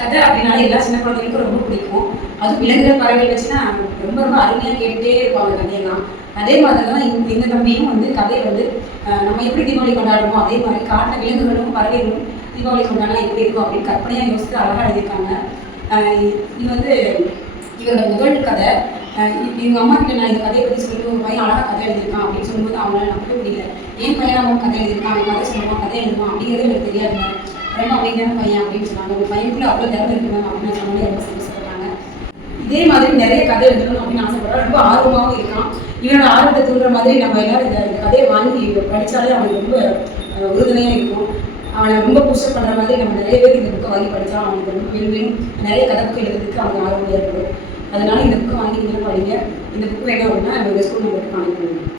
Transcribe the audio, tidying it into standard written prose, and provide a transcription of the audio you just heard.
கதை அப்படின்னாலே எல்லா சின்ன குழந்தைங்களுக்கும் ரொம்ப பிடிக்கும். அதுவும் விலங்குகள் பறவைகள் வச்சுன்னா ரொம்ப ரொம்ப அருமையாக கேட்டுகிட்டே இருப்பாங்க கதையெல்லாம். அதே மாதிரி தான் இந்த தம்பியும் வந்து கதையை வந்து நம்ம எப்படி தீபாவளி கொண்டாடுறோமோ அதே மாதிரி காட்டின விலங்குகளும் பறவைகளும் தீபாவளி கொண்டாடினா எப்படி இருக்கும் அப்படின்னு கற்பனையாக யோசித்து அழகாக எழுதியிருக்காங்க. இது வந்து இவரோட முதல் கதை. இவங்க அம்மா கிட்ட நான் இந்த கதையை பற்றி சொல்லிட்டு ஒரு பையன் அழகாக கதை எழுதியிருக்கான் அப்படின்னு சொல்லும்போது அவங்களால நம்பவே முடியல. ஏன் பையன் அவன் கதை எழுதியிருக்கான், அவன் கதை சொல்லுவான், கதை எழுதுவான் அப்படிங்கிறது எனக்கு தெரியாதுங்க. ரொம்ப அமைதியான பையன் அப்படின்னு சொன்னாங்க. ஒரு பையனுக்குள்ள அவ்வளோ திறமை இருக்கணும் அப்படின்னு சொன்னாலே ரொம்ப சந்தோஷப்படுறாங்க. இதே மாதிரி நிறைய கதை எழுதணும் அப்படின்னு ஆசைப்படுறான். ரொம்ப ஆர்வமாகவும் இருக்கான். இவனோட ஆர்வத்தை தூண்டுற மாதிரி நம்ம எல்லாரும் இந்த கதையை வாங்கி படித்தாலே அவனுக்கு ரொம்ப உறுதுணையாக இருக்கும். அவனை ரொம்ப புஷப் பண்ணுற மாதிரி நம்ம நிறைய பேர் இந்த புக்கை வாங்கி படித்தா அவனுக்கு ரொம்ப மேலும் நிறைய கதை புக்கு எழுதுறதுக்கு அவனுக்கு ஆர்வம் ஏற்படும். அதனால இந்த புக்கை வாங்கி நீங்களும் படிங்க. இந்த புக்கு வேணும் அப்படின்னா நம்ம ஸ்கூல் நம்பருக்கு கான்டெக்ட் பண்ணுங்க.